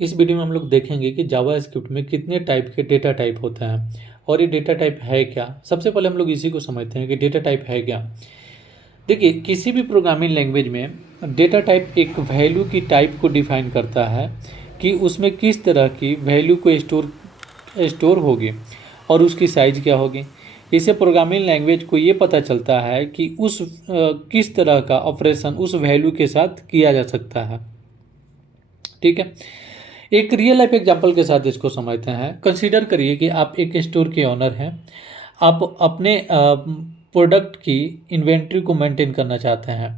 इस वीडियो में हम लोग देखेंगे कि जावास्क्रिप्ट में कितने टाइप के डेटा टाइप होते हैं और ये डेटा टाइप है क्या। सबसे पहले हम लोग इसी को समझते हैं कि डेटा टाइप है क्या। देखिए, किसी भी प्रोग्रामिंग लैंग्वेज में डेटा टाइप एक वैल्यू की टाइप को डिफाइन करता है कि उसमें किस तरह की वैल्यू को स्टोर होगी और उसकी साइज क्या होगी। इससे प्रोग्रामिंग लैंग्वेज को ये पता चलता है कि किस तरह का ऑपरेशन उस वैल्यू के साथ किया जा सकता है। ठीक है, एक रियल लाइफ एग्जांपल के साथ इसको समझते हैं। कंसीडर करिए कि आप एक स्टोर के ऑनर हैं। आप अपने प्रोडक्ट की इन्वेंट्री को मेंटेन करना चाहते हैं।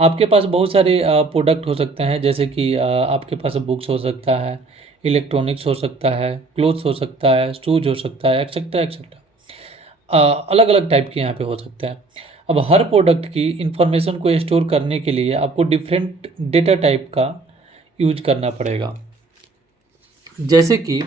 आपके पास बहुत सारे प्रोडक्ट हो सकते हैं, जैसे कि आपके पास बुक्स हो सकता है, इलेक्ट्रॉनिक्स हो सकता है, क्लोथ्स हो सकता है, शूज हो सकता है, एक्सेट्रा एक्सेट्रा। अलग अलग टाइप के यहाँ पे हो सकते हैं। अब हर प्रोडक्ट की इंफॉर्मेशन को स्टोर करने के लिए आपको डिफरेंट डेटा टाइप का यूज करना पड़ेगा। जैसे कि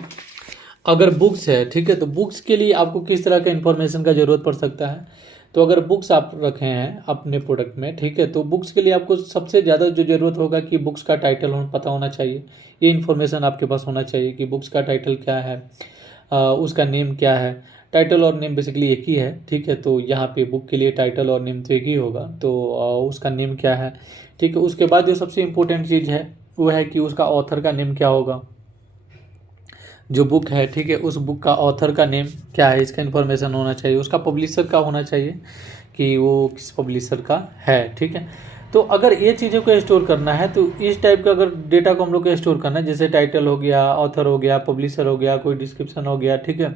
अगर बुक्स है, ठीक है, तो बुक्स के लिए आपको किस तरह का इन्फॉर्मेशन का ज़रूरत पड़ सकता है। तो अगर बुक्स आप रखे हैं अपने प्रोडक्ट में, ठीक है, तो बुक्स के लिए आपको सबसे ज़्यादा जो ज़रूरत होगा कि बुक्स का टाइटल पता होना चाहिए। ये इन्फॉर्मेशन आपके पास होना चाहिए कि बुक्स का टाइटल क्या है, उसका नेम क्या है। टाइटल और नेम बेसिकली एक ही है, ठीक है। तो यहाँ पे बुक के लिए टाइटल और नेम तो एक ही होगा, तो उसका नेम क्या है, ठीक है। उसके बाद जो सबसे इम्पोर्टेंट चीज़ है वो है कि उसका ऑथर का नेम क्या होगा। जो बुक है, ठीक है, उस बुक का ऑथर का नेम क्या है, इसका इन्फॉर्मेशन होना चाहिए। उसका पब्लिशर का होना चाहिए कि वो किस पब्लिशर का है, ठीक है। तो अगर ये चीज़ों को स्टोर करना है तो इस टाइप का अगर डेटा को हम लोग को स्टोर करना है, जैसे टाइटल हो गया, ऑथर हो गया, पब्लिशर हो गया, कोई डिस्क्रिप्शन हो गया, ठीक है,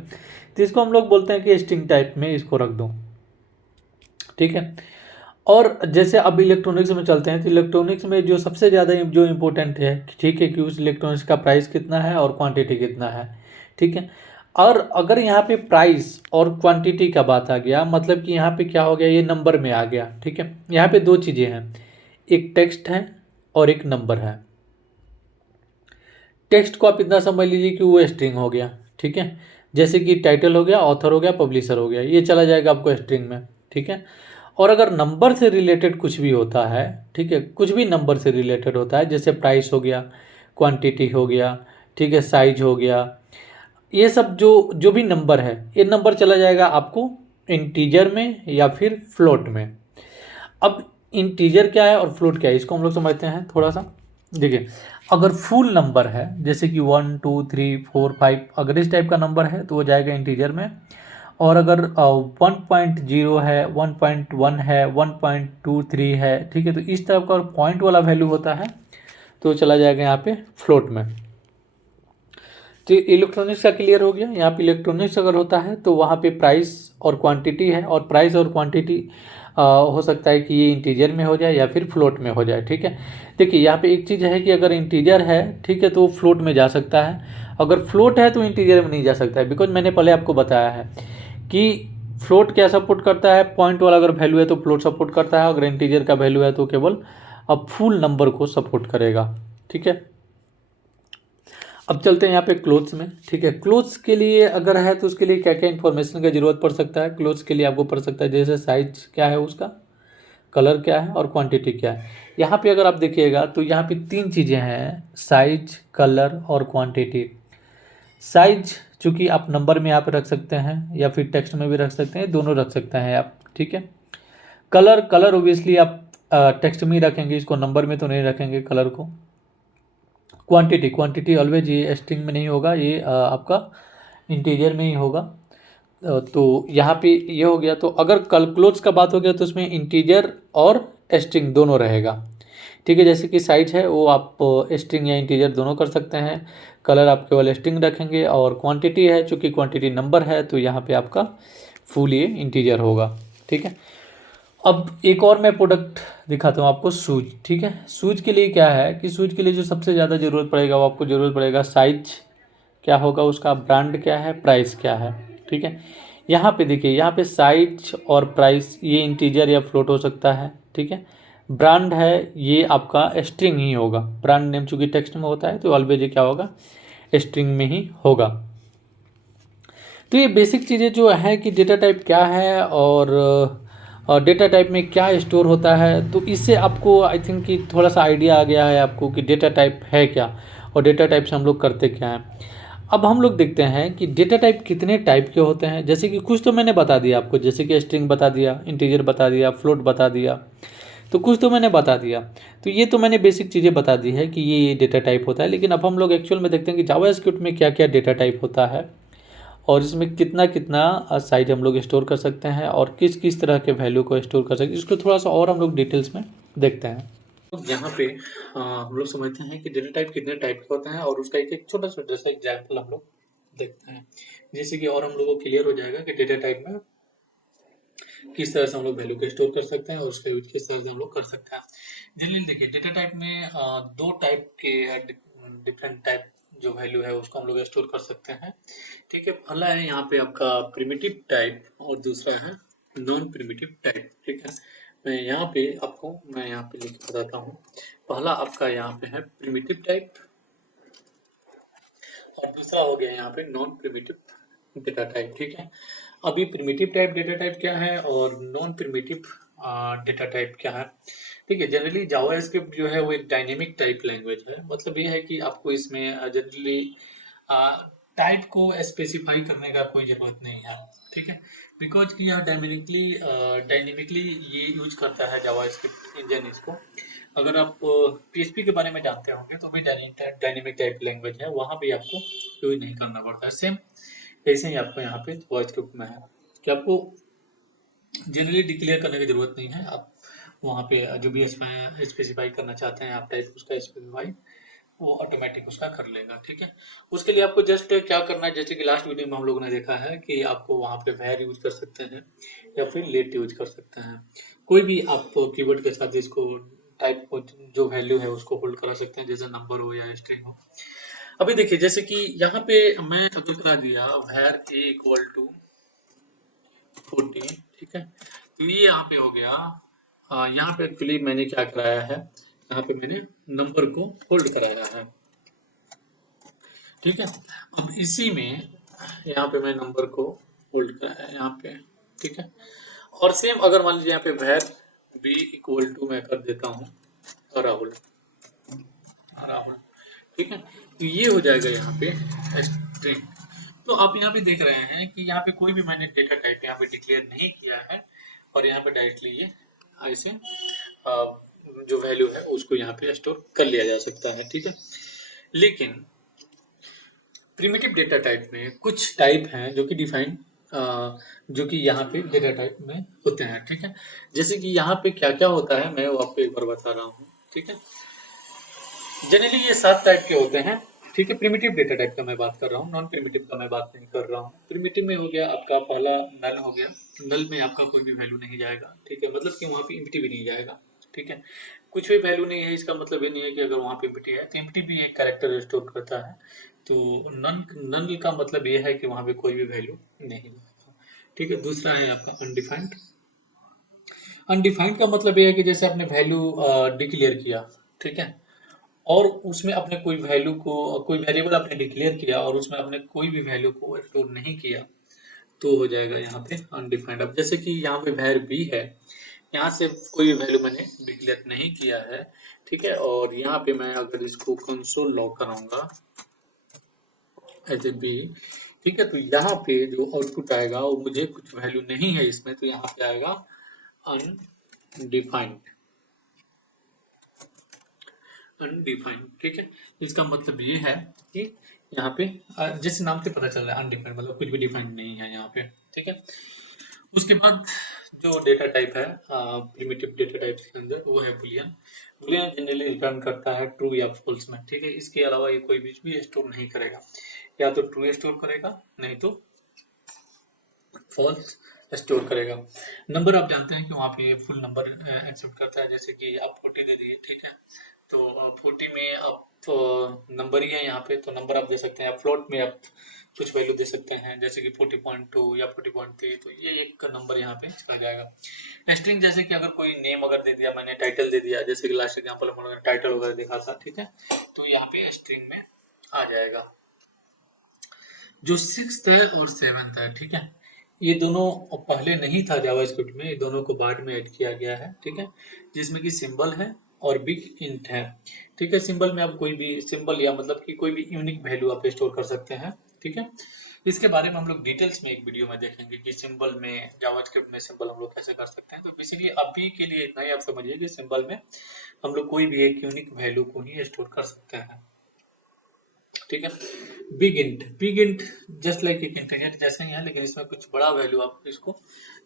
तो इसको हम लोग बोलते हैं कि स्ट्रिंग टाइप में इसको रख दो, ठीक है। और जैसे अब इलेक्ट्रॉनिक्स में चलते हैं, तो इलेक्ट्रॉनिक्स में जो सबसे ज़्यादा जो इम्पोर्टेंट है, ठीक है, कि उस इलेक्ट्रॉनिक्स का प्राइस कितना है और क्वांटिटी कितना है, ठीक है। और अगर यहाँ पे प्राइस और क्वांटिटी का बात आ गया, मतलब कि यहाँ पे क्या हो गया, ये नंबर में आ गया, ठीक है। यहाँ पे दो चीज़ें हैं, एक टेक्स्ट है और एक नंबर है। टेक्स्ट को आप इतना समझ लीजिए कि वो स्ट्रिंग हो गया, ठीक है। जैसे कि टाइटल हो गया, ऑथर हो गया, पब्लिशर हो गया, ये चला जाएगा आपको स्ट्रिंग में, ठीक है। और अगर नंबर से रिलेटेड कुछ भी होता है, ठीक है, कुछ भी नंबर से रिलेटेड होता है, जैसे प्राइस हो गया, क्वांटिटी हो गया, ठीक है, साइज हो गया, ये सब जो जो भी नंबर है, ये नंबर चला जाएगा आपको इंटीजर में या फिर फ्लोट में। अब इंटीजर क्या है और फ्लोट क्या है, इसको हम लोग समझते हैं थोड़ा सा। देखिए, अगर फुल नंबर है, जैसे कि 1 2 3 4 5, अगर इस टाइप का नंबर है तो वो जाएगा इंटीजर में। और अगर 1.0 है, 1.1 है, 1.23 है, ठीक है, तो इस तरह का पॉइंट वाला वैल्यू होता है तो चला जाएगा यहाँ पे फ्लोट में। तो इलेक्ट्रॉनिक्स का क्लियर हो गया। यहाँ पे इलेक्ट्रॉनिक्स अगर होता है तो वहाँ पे प्राइस और क्वांटिटी है, और प्राइस और क्वांटिटी हो सकता है कि ये इंटीजर में हो जाए या फिर फ्लोट में हो जाए, ठीक है। देखिए, यहाँ पे एक चीज़ है कि अगर इंटीजर है, ठीक है, तो फ्लोट में जा सकता है। अगर फ्लोट है तो इंटीजर में नहीं जा सकता है, बिकॉज मैंने पहले आपको बताया है कि फ्लोट क्या सपोर्ट करता है। पॉइंट वाला अगर वैल्यू है तो फ्लोट सपोर्ट करता है, अगर इंटीजर का वैल्यू है तो केवल अब फुल नंबर को सपोर्ट करेगा, ठीक है। अब चलते हैं यहाँ पे क्लोथ्स में, ठीक है। क्लोथ्स के लिए अगर है तो उसके लिए क्या क्या इन्फॉर्मेशन का जरूरत पड़ सकता है। क्लोथ्स के लिए आपको पड़ सकता है जैसे साइज क्या है उसका, कलर क्या है और क्वांटिटी क्या है। यहाँ पे अगर आप देखिएगा तो यहाँ पे तीन चीज़ें हैं, साइज, कलर और क्वांटिटी। साइज चूँकि आप नंबर में यहाँ पे रख सकते हैं या फिर टेक्स्ट में भी रख सकते हैं, दोनों रख सकते हैं आप, ठीक है। कलर, कलर ओबियसली आप टेक्स्ट में ही रखेंगे, इसको नंबर में तो नहीं रखेंगे कलर को। क्वांटिटी, क्वांटिटी ऑलवेज ये स्ट्रिंग में नहीं होगा, ये आपका इंटीजर में ही होगा। तो यहाँ पे ये हो गया। तो अगर क्लोथ्स का बात हो गया तो उसमें इंटीजर और स्ट्रिंग दोनों रहेगा, ठीक है। जैसे कि साइज है वो आप स्ट्रिंग या इंटीजर दोनों कर सकते हैं, कलर आप केवल स्ट्रिंग रखेंगे, और क्वांटिटी है चूँकि क्वांटिटी नंबर है तो यहाँ पे आपका फुल ये इंटीजर होगा, ठीक है। अब एक और मैं प्रोडक्ट दिखाता हूँ आपको, शूज, ठीक है। शूज के लिए क्या है कि शूज के लिए जो सबसे ज़्यादा ज़रूरत पड़ेगा वो आपको ज़रूरत पड़ेगा साइज क्या होगा उसका, ब्रांड क्या है, प्राइस क्या है, ठीक है। यहाँ पे देखिए, यहाँ पे साइज और प्राइस ये इंटीजर या फ्लोट हो सकता है, ठीक है। ब्रांड है ये आपका स्ट्रिंग ही होगा, ब्रांड नेम चूँकि टेक्स्ट में होता है तो ऑलवेज ये क्या होगा, स्ट्रिंग में ही होगा। तो ये बेसिक चीज़ें जो है कि डेटा टाइप क्या है और डेटा टाइप में क्या स्टोर होता है, तो इससे आपको आई थिंक कि थोड़ा सा आइडिया आ गया है आपको कि डेटा टाइप है क्या और डेटा टाइप से हम लोग करते क्या हैं। अब हम लोग देखते हैं कि डेटा टाइप कितने टाइप के होते हैं। जैसे कि कुछ तो मैंने बता दिया आपको, जैसे कि स्ट्रिंग बता दिया, इंटीजर बता दिया, फ्लोट बता दिया, तो कुछ तो मैंने बता दिया। तो ये तो मैंने बेसिक चीज़ें बता दी है कि ये डेटा टाइप होता है। लेकिन अब हम लोग एक्चुअल में देखते हैं कि जावास्क्रिप्ट में क्या क्या डेटा टाइप होता है और इसमें कितना कितना साइज हम लोग स्टोर कर सकते हैं और किस किस तरह के वैल्यू को स्टोर कर सकते हैं, इसको थोड़ा सा और हम लोग डिटेल्स में देखते हैं। यहाँ पे हम लोग समझते हैं कि डेटा टाइप कितने टाइप के होते हैं और उसका एक एक छोटा छोटा सा एग्जाम्पल हम लोग देखते हैं, जैसे कि और हम लोगों को क्लियर हो जाएगा कि डेटा टाइप में किस तरह से हम लोग वैल्यू को स्टोर कर सकते हैं और उसका यूज किस तरह से हम लोग कर सकते हैं। जनरली देखिए डेटा टाइप में दो टाइप के डिफरेंट टाइप जो वैल्यू है उसको हम लोग स्टोर कर सकते हैं। ठीक है, पहला है यहाँ पे आपका प्रिमिटिव टाइप और दूसरा है नॉन प्रिमिटिव टाइप। ठीक है, मैं यहाँ पे लिख के बताता हूँ। पहला आपका यहाँ पे है प्रिमिटिव टाइप और दूसरा हो गया यहाँ पे नॉन प्रिमिटिव डेटा टाइप। ठीक है, अभी प्रिमिटिव टाइप डेटा टाइप क्या है और नॉन प्रिमिटिव डेटा टाइप क्या है। ठीक है, जनरली जावास्क्रिप्ट जो है वो एक डायनेमिक टाइप लैंग्वेज है। मतलब ये है कि आपको इसमें जनरली टाइप को स्पेसिफाई करने का कोई जरूरत नहीं है। ठीक है, बिकॉज कि यह डायनेमिकली ये यूज करता है जावास्क्रिप्ट इंजन इसको। अगर आप पीएचपी के बारे में जानते होंगे तो भी डायनेमिक टाइप लैंग्वेज है, वहाँ भी आपको यूज नहीं करना पड़ता है। सेम ऐसे ही आपको यहाँ पे जावास्क्रिप्ट में है कि आपको जनरली डिक्लेयर करने की जरूरत नहीं है। आप वहाँ पे जो भी स्पेसिफाई करना चाहते हैं आप टाइप उसका स्पेसिफाई वो ऑटोमेटिक उसका कर लेगा। ठीक है, उसके लिए आपको जस्ट क्या करना है, जैसे कि लास्ट वीडियो में हम लोगों ने देखा है कि आपको वहाँ पे var यूज कर सकते हैं या फिर let यूज कर सकते हैं। कोई भी आप कीवर्ड के साथ इसको टाइप को जो वैल्यू है उसको होल्ड करा सकते हैं, जैसे नंबर हो या स्ट्रिंग हो। अभी देखिए जैसे कि यहाँ पे मैं अगर करा दिया var a इक्वल टू 14। ठीक है, तो ये यहाँ पे हो गया। यहाँ पे एक्चुअली मैंने क्या कराया है, यहाँ पे मैंने नंबर को होल्ड कराया है। ठीक है, अब इसी में यहाँ पे मैं नंबर को होल्ड कराया है यहाँ पे। ठीक है, और सेम अगर मान लीजिए यहाँ पे var b इक्वल टू मैं कर देता हूँ राहुल। राहुल, ठीक है, तो ये हो जाएगा यहाँ पे स्ट्रिंग। तो आप यहाँ पे देख रहे हैं कि यहाँ पे कोई भी मैंने डेटा टाइप यहाँ पे डिक्लेयर नहीं किया है और यहाँ पे डायरेक्टली ये ऐसे जो वैल्यू है उसको यहाँ पे स्टोर कर लिया जा सकता है। ठीक है, लेकिन प्रिमिटिव डेटा टाइप में कुछ टाइप हैं जो कि डिफाइन जो कि यहाँ पे डेटा टाइप में होते हैं। ठीक है, जैसे कि यहाँ पे क्या क्या होता है मैं वो आपको एक बार बता रहा हूँ। ठीक है, जनरली ये 7 टाइप के होते हैं। ठीक है, प्रिमिटिव डेटा टाइप का मैं बात कर रहा हूँ, नॉन प्रिमिटिव का मैं बात नहीं कर रहा हूँ। प्रिमिटिव में हो गया आपका पहला नल हो गया, नल में आपका कोई भी वैल्यू नहीं जाएगा। ठीक है, मतलब कि वहाँ पे एम्प्टी भी नहीं जाएगा। ठीक है, कुछ भी वैल्यू नहीं है इसका मतलब ये नहीं है कि अगर वहाँ पे एम्प्टी है तो एम्प्टी भी एक कैरेक्टर स्टोर करता है। तो नन नल का मतलब ये है कि वहाँ पे कोई भी वैल्यू नहीं जाएगा। ठीक है, दूसरा है आपका अनडिफाइंड। अनडिफाइंड का मतलब ये है कि जैसे आपने वैल्यू डिक्लेयर किया, ठीक है, और उसमें अपने कोई वैल्यू को कोई वेरिएबल आपने डिक्लेयर किया और उसमें आपने कोई भी वैल्यू को स्टोर नहीं किया तो हो जाएगा यहाँ पे अनडिफाइंड। अब जैसे कि यहाँ पे var b है, यहाँ से कोई भी वैल्यू मैंने डिक्लेयर नहीं किया है। ठीक है, और यहाँ पे मैं अगर इसको कंसोल लॉग कराऊंगा एज ए बी, ठीक है, तो यहाँ पे जो आउटपुट आएगा वो मुझे कुछ वैल्यू नहीं है इसमें, तो यहाँ पे आएगा अनडिफाइंड। अनडिफाइंड, ठीक है, इसका मतलब ये है कि यहाँ पे जिस नाम से पता चल रहा है अनडिफाइंड मतलब कुछ भी डिफाइंड नहीं है यहाँ पे। ठीक है, उसके बाद जो डेटा टाइप है प्रिमिटिव डेटा टाइप के अंदर वो है बुलियन। बुलियन जनरली रिटर्न करता है ट्रू या फॉल्स में। ठीक है, इसके अलावा ये कोई भी स्टोर नहीं करेगा, या तो ट्रू स्टोर करेगा नहीं तो फॉल्स स्टोर करेगा। नंबर आप जानते हैं कि वहाँ पे फुल नंबर एक्सेप्ट करता है, जैसे कि आप 40 दे दिए। ठीक है, तो 40 में आप नंबर ही है यहाँ पे, तो नंबर आप दे सकते हैं। आप फ्लोट में आप कुछ वैल्यू दे सकते हैं, जैसे कि 40.2 या 40.3, तो ये एक नंबर यहाँ पे चला जाएगा। स्ट्रिंग जैसे कि अगर कोई नेम अगर दे दिया मैंने, टाइटल दे दिया, जैसे कि लास्ट एग्जांपल हम लोगों ने टाइटल वगैरह देखा था। ठीक है, तो यहाँ पे स्ट्रिंग में आ जाएगा। जो 6th है और 7th है, ठीक है, ये दोनों पहले नहीं था जावास्क्रिप्ट में, ये दोनों को बाद में ऐड किया गया है। ठीक है, जिसमें कि सिंबल है और बिग इंट है। ठीक है, सिंबल में आप कोई भी सिंबल या मतलब कि कोई भी यूनिक वैल्यू आप स्टोर कर सकते हैं। ठीक है, इसके बारे में हम लोग डिटेल्स में एक वीडियो में देखेंगे कि सिंबल में, जावास्क्रिप्ट में सिंबल हम लोग कैसे कर सकते हैं। तो बेसिकली अभी के लिए इतना ही आप समझिए कि सिंबल में हम लोग कोई भी एक यूनिक वैल्यू को ही स्टोर कर सकते हैं। ठीक है, बिग इंट जस्ट लाइक एक इंटीजर जैसे ही है, लेकिन इसमें कुछ बड़ा वैल्यू आप इसको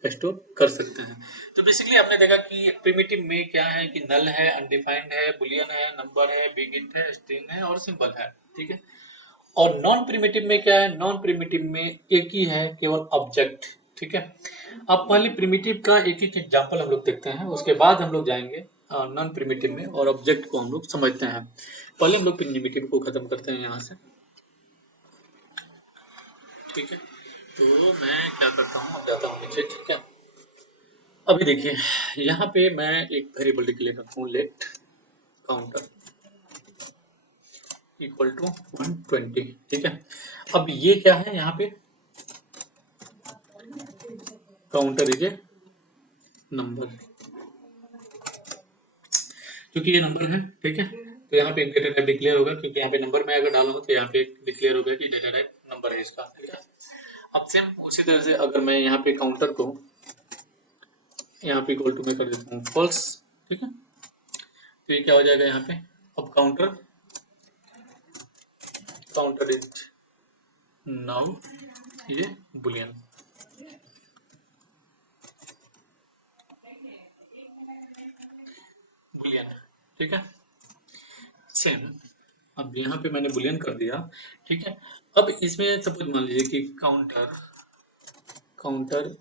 स्टोर कर सकते हैं। तो बेसिकली आपने देखा कि प्रिमिटिव में क्या है कि नल है, अनडिफाइंड है, बुलियन है, नंबर है, बिग इंट है, स्ट्रिंग है और सिंबल है। ठीक है, और नॉन प्रिमिटिव में क्या है, नॉन प्रिमिटिव में एक ही है, केवल ऑब्जेक्ट। ठीक है, अब पहले प्रिमिटिव का एक एक एग्जांपल हम लोग देखते हैं, उसके बाद हम लोग जाएंगे नॉन प्रिमिटिव में और ऑब्जेक्ट को हम लोग समझते हैं। पहले हम लोग प्रिमिटिव को खत्म करते हैं यहाँ से। ठीक है, तो मैं क्या करता हूँ, अब जाता हूँ नीचे। ठीक है, अभी देखिए यहाँ पे मैं एक वेरिएबल डिक्लेयर करता हूँ, लेट काउंटर इक्वल टू 120। ठीक है, अब ये क्या है, यहाँ पे काउंटर इज ए नंबर, क्योंकि ये नंबर है। ठीक है, तो यहाँ पे डेटा टाइप डिक्लेयर होगा, क्योंकि यहाँ पे नंबर में अगर डालूंगा तो यहाँ पे डिक्लेयर होगा कि डेटा टाइप नंबर है इसका। ठीक है, अब सेम उसी तरह से अगर मैं यहाँ पे काउंटर को यहाँ पे इक्वल टू में कर देता हूँ फॉल्स। ठीक है, तो ये क्या हो जाएगा यहाँ पे, अब काउंटर काउंटर इज नाउ ये बुलियन। बुलियन, ठीक है, सेम। अब यहाँ पे मैंने बुलियन कर दिया। ठीक है, अब इसमें सपोज मान लीजिए कि काउंटर काउंटर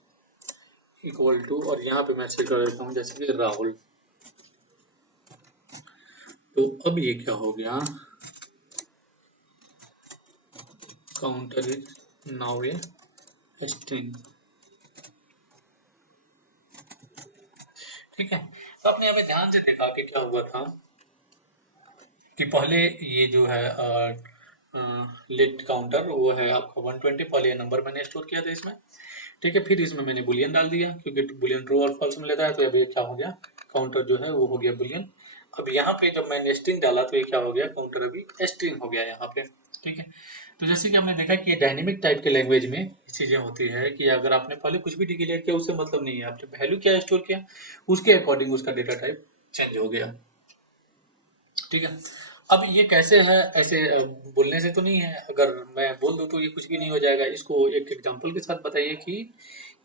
इक्वल टू, और यहाँ पे मैं सेट कर देता हूँ जैसे कि राहुल। तो अब ये क्या हो गया, counter is now a string. ठीक है, तो आपने यहाँ पे ध्यान से देखा कि क्या हुआ था कि पहले ये जो है लेट काउंटर वो है आपका 120, पहले ये नंबर मैंने स्टोर किया था इसमें। ठीक है, फिर इसमें मैंने बुलियन डाल दिया, क्योंकि बुलियन ट्रू और फॉल्स में लेता है। तो अब ये क्या हो गया, काउंटर जो है वो हो गया बुलियन। अब यहाँ पे जब मैंने स्ट्रिंग डाला तो ये क्या हो गया, काउंटर अभी स्ट्रिंग हो गया यहाँ पे। ठीक है, तो जैसे कि हमने देखा कि डायनेमिक टाइप के लैंग्वेज में चीजें होती है कि अगर आपने पहले कुछ भी डिक्लेयर किया उससे मतलब नहीं है, आपने वैल्यू क्या स्टोर किया उसके अकॉर्डिंग उसका डेटा टाइप चेंज हो गया। ठीक है, अब ये कैसे है, ऐसे बोलने से तो नहीं है, अगर मैं बोल दूं तो ये कुछ भी नहीं हो जाएगा। इसको एक एग्जांपल के साथ बताइए कि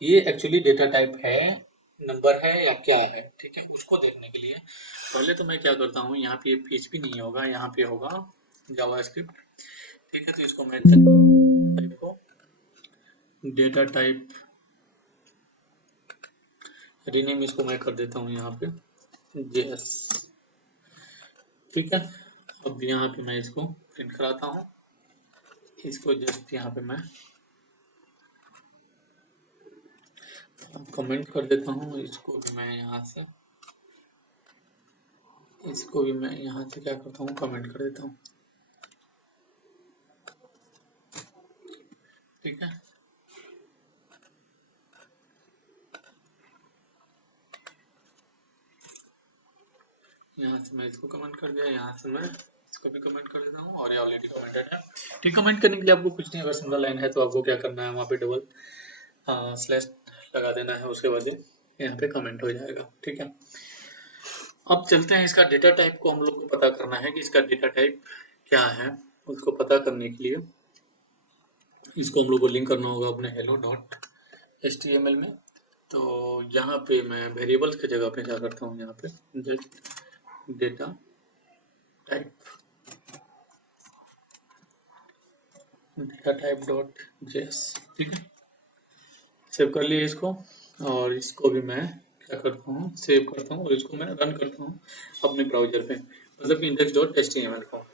ये एक्चुअली डेटा टाइप है, नंबर है या क्या है। ठीक है, उसको देखने के लिए पहले तो मैं क्या करता हूँ, यहाँ पे पीएचपी नहीं होगा, यहाँ पे होगा जावास्क्रिप्ट। ठीक है, तो इसको मैं टाइप को डेटा टाइप रीनेम इसको मैं कर देता हूँ यहाँ पे जेएस। ठीक है, अब यहाँ पे मैं इसको प्रिंट कराता हूँ, इसको जस्ट यहाँ पे मैं कमेंट कर देता हूँ, इसको भी मैं यहाँ से क्या करता हूँ, कमेंट कर देता हूँ। ठीक है, यहाँ से मैं इसको कमेंट कर दिया, यहाँ से मैं इसको भी कमेंट कर देता हूँ, और ये ऑलरेडी कमेंटेड है। ठीक, कमेंट करने के लिए आपको कुछ नहीं, अगर सिंगल लाइन है तो आपको क्या करना है, वहाँ पे डबल स्लैश लगा देना है, उसके बाद यहाँ पे कमेंट हो जाएगा। ठीक है, अब चलते हैं, इसका डेटा टाइप को हम लोग को पता करना है कि इसका डेटा टाइप क्या है। उसको पता करने के लिए इसको हम लोग को लिंक करना होगा अपने hello.html में। तो यहाँ पे मैं वेरिएबल्स की जगह पे क्या करता हूँ, यहाँ पे just data type dot JS. ठीक है, सेव कर लिए इसको, और इसको भी मैं क्या करता हूँ, सेव करता हूँ और इसको मैं रन करता हूँ अपने ब्राउजर पे, मतलब कि index.html को।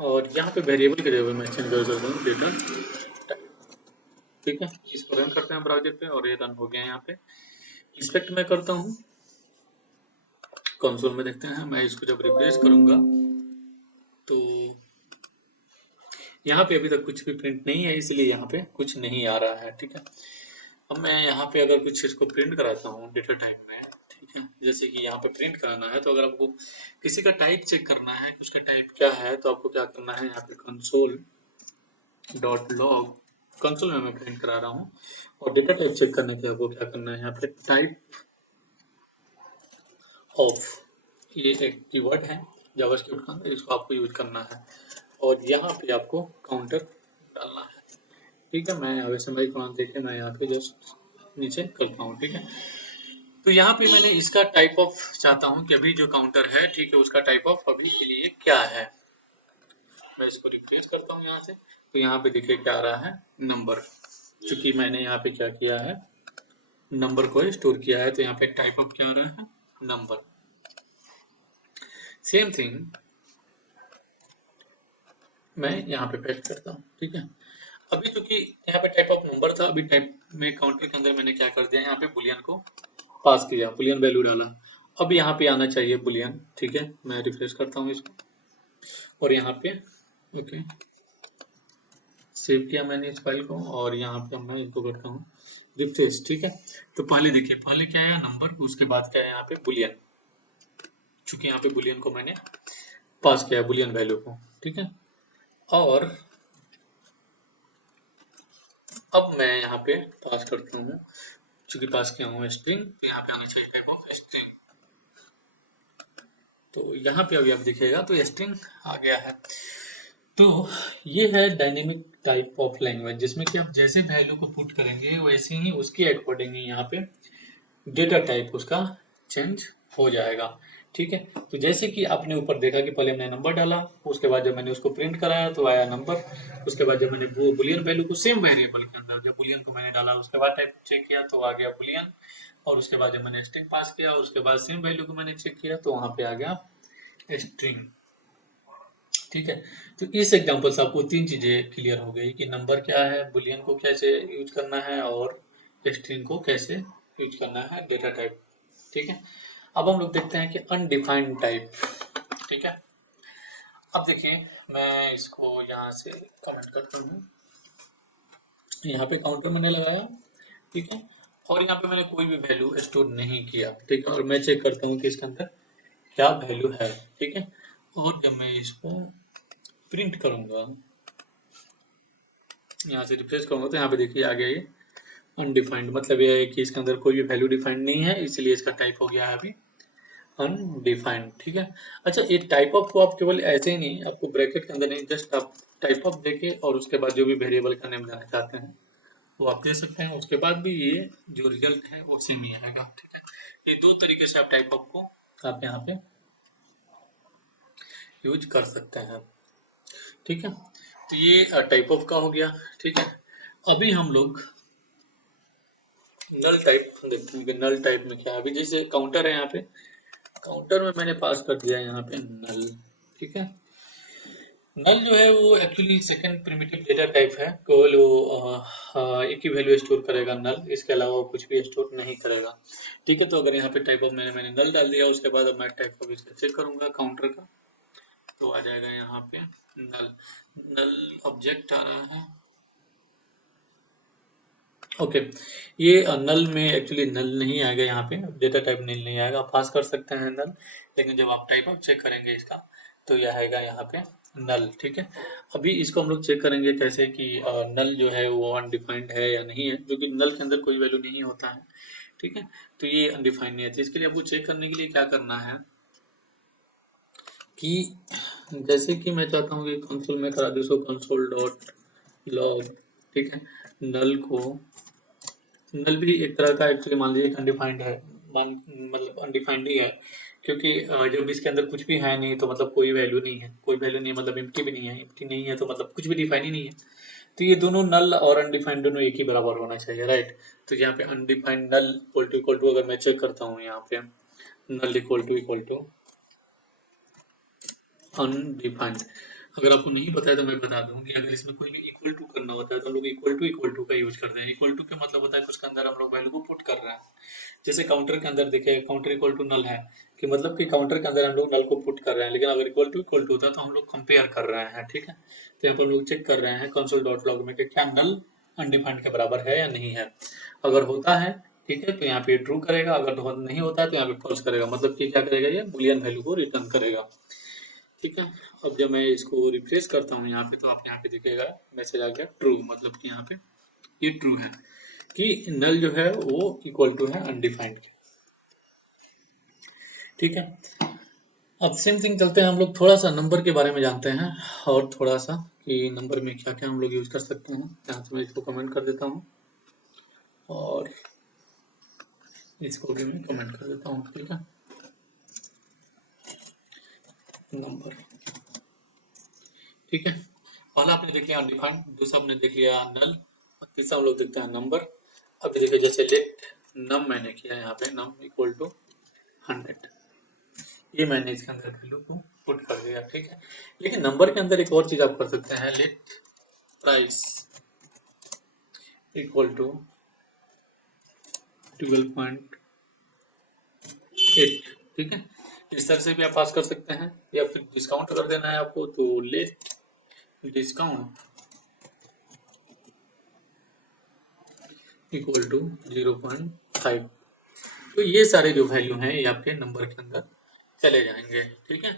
और यहाँ पे वेरिएबल के जगह मैं चेंज कर सकता हूँ डेटा टाइप। ठीक है, इसको रन करते हैं ब्राउजर पे और ये रन हो गया। यहाँ पे इंस्पेक्ट मैं करता हूँ, कंसोल में देखते हैं। मैं इसको जब रिफ्रेश करूंगा तो यहाँ पे अभी तक कुछ भी प्रिंट नहीं है, इसलिए यहाँ पे कुछ नहीं आ रहा है। ठीक है, अब मैं यहाँ पे अगर कुछ इसको प्रिंट कराता हूँ डेटा टाइप में, ठीक है, जैसे कि यहाँ पे प्रिंट कराना है, तो अगर आपको किसी का टाइप चेक करना है कि उसका टाइप क्या है, तो आपको क्या करना है, यहाँ पे कंसोल डॉट लॉग, कंसोल में मैं प्रिंट करा रहा हूँ, और डेटा टाइप चेक करने के लिए आपको क्या करना है, यहाँ पे टाइप ऑफ, ये एक कीवर्ड है जावास्क्रिप्ट का, इसको आपको यूज करना है, और यहाँ पे आपको काउंटर डालना है। ठीक है, मैं यहाँ से मेरी कमांड देखिए, मैं यहाँ पे जस्ट नीचे करता हूँ। ठीक है, तो यहाँ पे मैंने इसका टाइप ऑफ चाहता हूँ कि अभी जो काउंटर है, ठीक है, उसका टाइप ऑफ अभी के लिए क्या है। मैं इसको रिफ्रेश करता हूँ यहाँ से, तो यहाँ पे देखिए क्या आ रहा है, नंबर। क्योंकि मैंने यहाँ पे क्या किया है, नंबर को स्टोर किया है, तो यहाँ पे टाइप ऑफ क्या आ रहा है, नंबर। सेम थिंग मैं यहाँ पे पेस्ट करता हूँ। ठीक है, अभी चूंकि यहाँ पे टाइप ऑफ नंबर था, अभी टाइप में काउंटर के अंदर मैंने क्या कर दिया, यहाँ पे बुलियन को पास किया, बुलियन वैल्यू डाला। अब यहाँ पे आना चाहिए बुलियन। ठीक है, मैं रिफ्रेश करता हूँ इसको, और यहाँ पे ओके, सेव किया मैंने इस फाइल को, और यहाँ पे मैं इसको करता हूँ रिफ्रेश। ठीक है, तो पहले देखिए, पहले क्या आया, नंबर, उसके बाद क्या है, यहाँ पे बुलियन। चूंकि यहाँ पे बुलियन को मैंने पास किया, बुलियन वैल्यू को। ठीक है, और अब मैं यहाँ पे पास करता हूँ, चूंकि पास किया हूँ स्ट्रिंग, तो यहाँ पे आना चाहिए टाइप ऑफ स्ट्रिंग। तो यहाँ पे अभी आप देखिएगा तो स्ट्रिंग आ गया है। तो ये है डायनेमिक टाइप ऑफ लैंग्वेज, जिसमें कि आप जैसे वैल्यू को पुट करेंगे वैसे ही उसके अकॉर्डिंग ही यहाँ पे डेटा टाइप उसका चेंज हो जाएगा। ठीक है, तो जैसे कि आपने ऊपर देखा कि पहले मैंने नंबर डाला, उसके बाद जब मैंने उसको प्रिंट कराया तो आया नंबर, उसके बाद जब मैंने वो बुलियन वैल्यू को सेम वेरिएबल के अंदर, जब बुलियन को मैंने डाला उसके बाद टाइप चेक किया तो आ गया बुलियन, और उसके बाद जब मैंने स्ट्रिंग पास किया, उसके बाद सेम वैल्यू को मैंने चेक किया तो वहां पे आ गया स्ट्रिंग। ठीक है, तो इस एग्जांपल से आपको तीन चीजें क्लियर हो गई कि नंबर क्या है, बुलियन को कैसे यूज करना है, और स्ट्रिंग को कैसे यूज करना है डेटा टाइप। ठीक है, अब हम लोग देखते हैं कि अनडिफाइंड टाइप। ठीक है, अब देखिए, मैं इसको यहाँ से कमेंट करता हूँ, यहाँ पे काउंटर मैंने लगाया। ठीक है, और यहाँ पे मैंने कोई भी वैल्यू स्टोर नहीं किया। ठीक है, और मैं चेक करता हूँ कि इसके अंदर क्या वैल्यू है। ठीक है, और जब मैं इसको प्रिंट करूंगा, यहाँ से रिफ्रेश करूंगा, तो यहाँ पे देखिए आ गया ये अनडिफाइंड, मतलब ये है कि इसके अंदर कोई भी वैल्यू डिफाइंड नहीं है, इसलिए इसका टाइप हो गया है अभी अनडिफाइंड। ठीक है, अच्छा, ये टाइप ऑफ को आप केवल ऐसे ही नहीं, आपको ब्रैकेट के अंदर नहीं, जस्ट आप टाइप ऑफ देके और उसके बाद जो भी वेरिएबल का नेम देना चाहते हैं वो आप दे सकते हैं, उसके बाद भी ये जो रिजल्ट है वो सेम ही आएगा। ठीक है, ये दो तरीके से आप टाइप ऑफ को आप यहाँ पे यूज कर सकते हैं। ठीक है, तो ये टाइप ऑफ का हो गया। ठीक है, अभी हम लोग नल टाइप देखते हैं कि नल टाइप में क्या है। अभी जैसे काउंटर है, यहाँ पे काउंटर में मैंने पास कर दिया है यहाँ पे नल। ठीक है, नल जो है वो actually second primitive data type है, केवल वो एक ही वैल्यू स्टोर करेगा नल, इसके अलावा वो कुछ भी स्टोर नहीं करेगा। ठीक है, तो अगर यहाँ पे टाइप ऑफ मैंने नल डाल दिया, उसके बाद अब मैं टाइप ऑफ इसका चेक करूंगा काउंटर का, तो आ जाएगा यहाँ पे नल। नल ऑब्जेक्ट आ रहा है। ओके, ये नल में एक्चुअली नल नहीं आएगा, यहाँ पे डेटा टाइप नल नहीं आएगा, आप पास कर सकते हैं नल, लेकिन जब आप टाइप ऑफ चेक करेंगे इसका तो यह आएगा यहाँ पे नल। ठीक है, अभी इसको हम लोग चेक करेंगे कैसे कि नल जो है वो अनडिफाइंड है या नहीं है, जो कि नल के अंदर कोई वैल्यू नहीं होता है। ठीक है, तो ये अनडिफाइंड नहीं है, तो इसके लिए आपको चेक करने के लिए क्या करना है कि जैसे कि मैं चाहता हूँ कि कंसोल में करा दूँ, सो कंसोल डॉट लॉग। ठीक है, नल को, नल भी एक तरह का एक्चुअली मान लीजिए अनडिफाइंड है, मान मतलब अनडिफाइंड ही है, क्योंकि जब इसके अंदर कुछ भी है नहीं तो मतलब कोई वैल्यू नहीं है, कोई वैल्यू नहीं मतलब एम्प्टी भी नहीं है, एम्प्टी नहीं है तो मतलब कुछ भी डिफाइन ही नहीं है। तो ये दोनों नल और अनडिफाइंड दोनों एक ही बराबर होना चाहिए, राइट। तो यहाँ पे अनडिफाइंड नल इक्वल टू अगर मैं चेक करता हूँ यहाँ पे नल इक्वल टू अनडिफाइंड, अगर आपको नहीं पता है तो मैं बता दूं कि अगर इसमें कोई भी इक्वल टू करना होता है तो हम लोग इक्वल टू का यूज करते हैं। इक्वल टू का मतलब होता है कि उसके अंदर हम लोग वैल्यू को पुट कर रहे हैं। जैसे काउंटर के अंदर देखिए, काउंटर इक्वल टू नल है, कि मतलब कि काउंटर के अंदर हम लोग नल को पुट कर रहे हैं, लेकिन अगर इक्वल टू होता है तो हम लोग कंपेयर कर रहे हैं, ठीक है। तो यहाँ पर हम लोग चेक कर रहे हैं कंसोल डॉट लॉग में कि क्या नल अनडिफाइंड के बराबर है या नहीं है। अगर होता है, ठीक है, तो यहाँ पे ट्रू करेगा, अगर नहीं होता है तो यहाँ पे फॉल्स करेगा, मतलब कि क्या करेगा, ये बुलियन वैल्यू को रिटर्न करेगा, ठीक है। अब जब मैं इसको रिफ्रेश करता हूँ यहाँ पे, तो आप यहाँ पे देखिएगा मैसेज आ गया ट्रू, मतलब कि यहाँ पे ये ट्रू है कि नल जो है वो इक्वल टू है अनडिफाइंड के, ठीक है। अब सेम थिंग चलते हैं, हम लोग थोड़ा सा नंबर के बारे में जानते हैं, और थोड़ा सा कि नंबर में क्या क्या हम लोग यूज कर सकते हैं। यहाँ से मैं इसको कमेंट कर देता हूँ और इसको भी मैं कमेंट कर देता हूँ, ठीक है। नंबर, ठीक है। पहला आपने देख लिया अनडिफाइंड, दूसरा आपने देख लिया नल, और तीसरा हम लोग देखते हैं नंबर। अभी देखिए जैसे लेट नम मैंने किया यहाँ पे, नम इक्वल टू 100, ये मैंने इसके अंदर वैल्यू को पुट कर दिया, ठीक है। लेकिन नंबर के अंदर एक और चीज आप कर सकते हैं, लेट प्राइस इक्वल टू 12.8, ठीक है। इस तरह से भी आप पास कर सकते हैं, या फिर डिस्काउंट अगर देना है आपको तो लेट डिस्काउंट इक्वल टू 0.5। तो ये सारे जो वैल्यू हैं ये आपके नंबर के अंदर चले जाएंगे, ठीक है।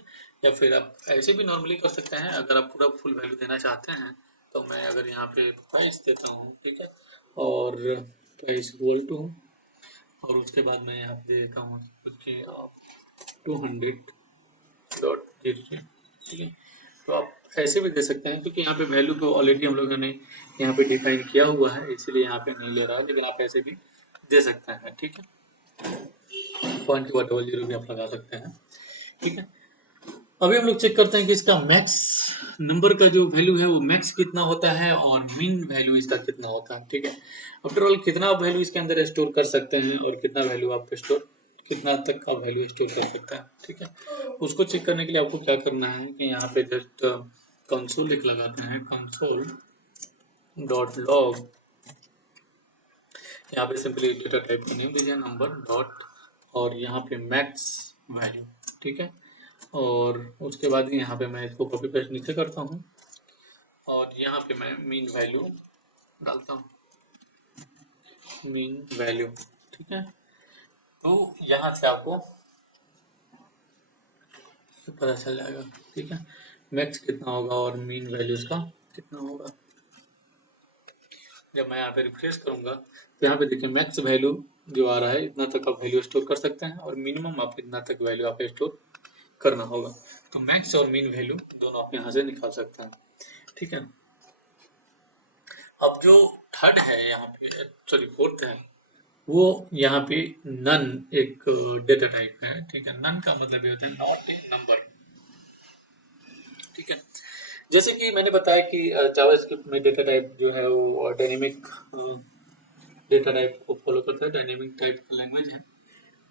या फिर आप ऐसे भी नॉर्मली कर सकते हैं, अगर आप पूरा फुल वैल्यू देना चाहते हैं तो मैं अगर यहाँ पे प्राइस देता हूँ, ठीक है, और प्राइस इक्वल टू, और उसके बाद मैं यहाँ पे देता हूँ उसके 200.03, ठीक है। तो आप ऐसे भी दे सकते हैं, क्योंकि यहाँ पे वैल्यू को ऑलरेडी हम लोगों ने यहाँ पे डिफाइन किया हुआ है, इसलिए यहाँ पे नहीं ले रहा है, लेकिन आप ऐसे भी दे सकते हैं, ठीक है। 0.0 भी आप लगा सकते हैं, ठीक है। अभी हम लोग चेक करते हैं कि इसका मैक्स नंबर का जो वैल्यू है वो मैक्स कितना होता है और मीन वैल्यू इसका कितना होता है, ठीक है। आफ्टर ऑल कितना वैल्यू इसके अंदर स्टोर कर सकते हैं और कितना वैल्यू आप स्टोर, कितना तक का वैल्यू स्टोर कर सकता है, ठीक है। उसको चेक करने के लिए आपको क्या करना है कि यहाँ पे जस्ट कंसोल एक लगाते हैं, कंसोल डॉट लॉग, यहाँ पे सिंपली डेटा टाइप का नेम दीजिए नंबर डॉट, और यहाँ पे मैक्स वैल्यू, ठीक है। और उसके बाद यहाँ पे मैं इसको कॉपी पेस्ट नीचे करता हूँ और यहाँ पे मैं मीन वैल्यू डालता हूँ, मीन वैल्यू, ठीक है। तो यहाँ से आपको पता चल जाएगा, ठीक है, मैक्स कितना होगा और मीन वैल्यू इसका कितना होगा। जब मैं यहाँ पे रिफ्रेश करूंगा तो यहाँ पे देखिए मैक्स वैल्यू जो आ रहा है इतना तक आप वैल्यू स्टोर कर सकते हैं, और मिनिमम आप इतना तक वैल्यू आप स्टोर करना होगा। तो मैक्स और मीन वैल्यू दोनों आप यहाँ से निकाल सकते हैं, ठीक है। अब जो थर्ड है यहाँ पे, सॉरी फोर्थ है, वो यहाँ पे नन एक डेटा टाइप है, ठीक है। नन का मतलब ये होता है नॉट ए नंबर, ठीक है। जैसे कि मैंने बताया कि जावास्क्रिप्ट में डेटा टाइप जो है वो डायनेमिक डेटा टाइप को फॉलो करता है, डायनेमिक टाइप का लैंग्वेज है,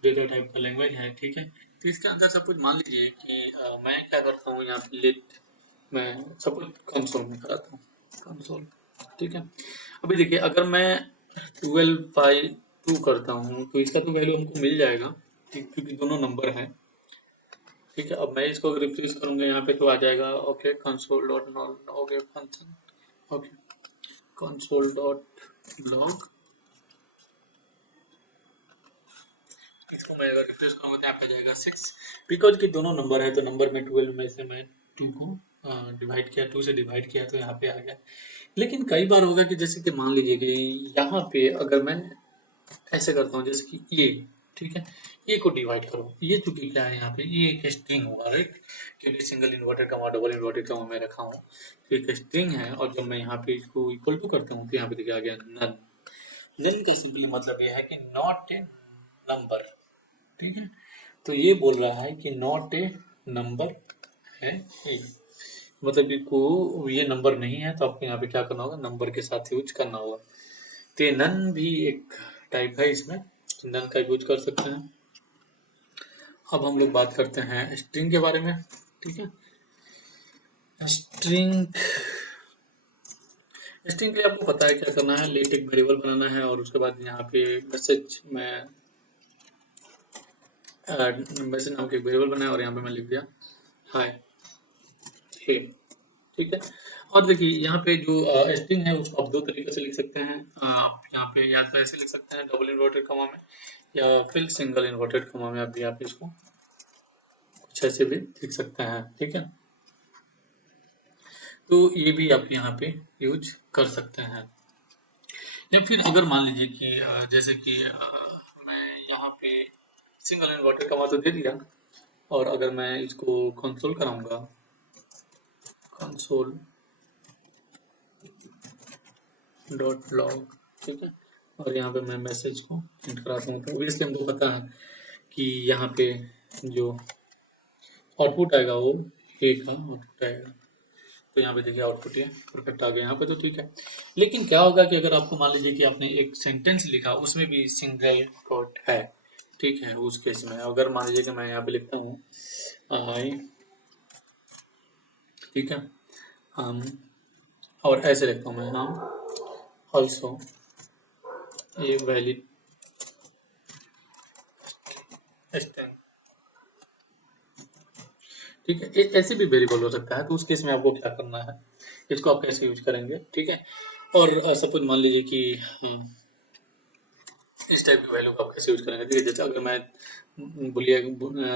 डेटा टाइप का लैंग्वेज है, ठीक है। तो इसके अंदर सपोज मान लीजिए कि मैं क्या करता हूँ यहाँ पे लेट, मैं सपोज कंसोल में कराता हूँ, कंसोल, ठीक है। अभी देखिए अगर मैं 12/2 करता हूँ तो इसका तो वैल्यू हमको मिल जाएगा, ठीक, क्योंकि दोनों नंबर हैं, ठीक है। अब मैं इसको रिफ्रेश करूंगा यहाँ पे तो आ जाएगा, okay, console dot okay function, okay, console dot log, इसको मैं अगर रिफ्रेश करूंगा तो यहाँ पे आ जाएगा 6, बिकॉज कि दोनों नंबर है तो नंबर में 12 में से मैं 2 को डिवाइड किया, 2 से डिवाइड किया तो यहाँ पे आ गया। लेकिन कई बार होगा कि जैसे कि मान लीजिए कि यहाँ पे अगर मैं ऐसे करता हूँ जैसे कि ये, ठीक है, ये को डिवाइड करो, ये चूंकि क्या है यहाँ पे ये एक स्ट्रिंग होगा, राइट, क्योंकि सिंगल इन्वर्टेड कमा डबल इन्वर्टेड कमा मैं रखा हूँ, तो एक स्ट्रिंग है, और जब मैं यहाँ पे इसको इक्वल टू करता हूँ तो यहाँ पे देखिए आ गया नन। नन का सिंपली मतलब ये है कि नॉट ए नंबर, ठीक है। तो ये बोल रहा है कि नॉट ए नंबर है ये, मतलब को ये नंबर नहीं है, तो आपको यहाँ पे क्या करना होगा, नंबर के साथ यूज करना होगा। तो ये नन भी एक टाइप है इसमें, नन का यूज कर सकते हैं। अब हम लोग बात करते हैं स्ट्रिंग के बारे में, ठीक है। स्ट्रिंग स्ट्रिंग के लिए आपको पता है क्या करना है, लेट एक वेरिएबल बनाना है और उसके बाद यहाँ पे मैसेज में मैसेज नाम का एक वेरिएबल बनाया और यहाँ पे मैं लिख दिया हाय हे, ठीक है। और देखिए यहाँ पे जो स्ट्रिंग है उसको आप दो तरीके से लिख सकते हैं। आप यहाँ पे या तो ऐसे लिख सकते हैं डबल इन्वर्टेड कॉमा में, या फिर सिंगल इन्वर्टेड कॉमा में आप यहाँ पे इसको कुछ ऐसे भी लिख सकते हैं, ठीक है। तो ये भी आप यहाँ पे यूज कर सकते हैं। या फिर अगर मान लीजिए कि जैसे कि मैं यहाँ पे सिंगल इन्वर्टेड कॉमा तो दे दिया, और अगर मैं इसको कंसोल कराऊंगा, कंसोल डॉट लॉग, ठीक है, और यहाँ पे मैं मैसेज को प्रिंट कराता हूँ, तो ऑब्वियसली हमको पता है कि यहाँ पे जो आउटपुट आएगा वो ए का आउटपुट आएगा। तो यहाँ पे देखिए आउटपुट ये परफेक्ट आ गया यहाँ पे, तो ठीक है। लेकिन क्या होगा कि अगर आपको मान लीजिए कि आपने एक सेंटेंस लिखा उसमें भी सिंगल कोट है, ठीक है, उस केस में अगर मान लीजिए कि मैं यहाँ पे लिखता हूँ आई, ठीक है, हम, और ऐसे लिखता हूँ मैं हम ऑल्सो ये वैलिड स्ट्रिंग, ठीक है, ऐसे भी वेरिएबल हो सकता है। तो उस केस में आपको क्या करना है, इसको आप कैसे यूज करेंगे, ठीक है। और सपोज मान लीजिए कि इस टाइप की वैल्यू को आप कैसे यूज करेंगे, देखिए जैसे अगर मैं बोलिए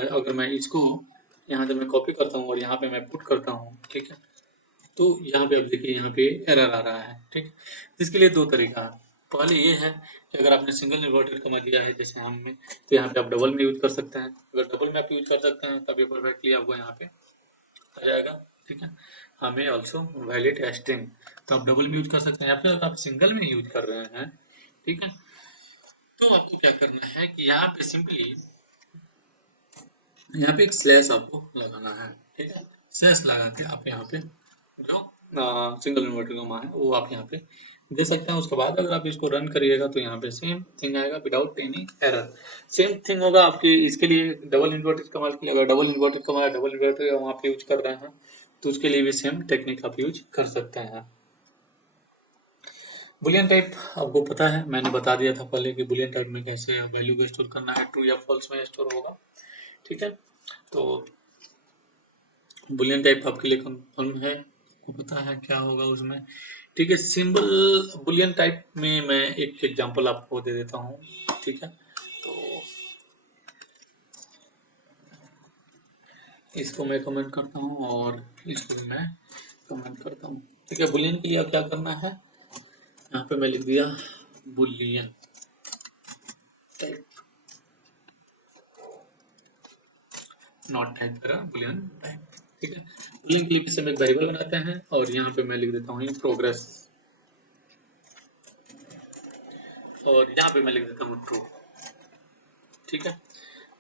अगर मैं इसको यहाँ से मैं कॉपी करता हूँ और यहाँ पे मैं पुट करता हूँ, ठीक है, तो यहाँ पे आप देखिए यहाँ पे एरर आ रहा है, ठीक। इसके लिए दो तरीका है। पहले ये है कि अगर आपने सिंगल इन्वर्टेड कॉमा दिया है जैसे हम में, तो यहाँ पे आप डबल में यूज कर सकते हैं। अगर डबल में आप यूज कर सकते हैं तब ये परफेक्टली आपको यहाँ पे आ जाएगा, ठीक है, हमें ऑल्सो वैलिड स्ट्रिंग, तो आप डबल में यूज कर सकते हैं। या फिर अगर आप सिंगल में यूज कर रहे हैं, ठीक है, तो आपको क्या करना है कि यहाँ पे सिंपली यहाँ पे एक स्लैश आपको लगाना है, ठीक है। स्लैश लगा के आप यहाँ पे जो सिंगल इन्वर्टेड कॉमा है वो आप यहाँ पे दे सकते हैं। उसके बाद अगर आप इसको रन करिएगा तो यहाँ पे सेम थिंग आएगा without any error. Same thing होगा आपके इसके लिए डबल इन्वर्टेड कॉमा के लिए। अगर double inverted comma double inverted comma आप यूज कर रहे हैं तो उसके लिए भी सेम टेक्निक आप यूज कर सकते हैं। बुलियन टाइप आपको पता है, मैंने बता दिया था पहले कि बुलियन टाइप में कैसे वैल्यू को स्टोर करना है, ट्रू या फॉल्स में स्टोर होगा, ठीक है। तो बुलियन टाइप आपके लिए कंफर्म है, आपको पता है क्या होगा उसमें, ठीक है। सिंबल बुलियन टाइप में मैं एक एग्जांपल आपको दे देता हूँ, ठीक है। तो इसको मैं कमेंट करता हूँ और इसको भी मैं कमेंट करता हूँ, ठीक है। बुलियन के लिए क्या करना है, यहाँ पे मैं लिख दिया बुलियन टाइप, नॉट टाइप करा बुलियन टाइप, ठीक है। बुलियन के लिए भी हम एक वेरिएबल बनाते हैं और यहाँ पे मैं लिख देता हूँ प्रोग्रेस, और यहाँ पे मैं लिख देता हूँ ट्रू, ठीक है।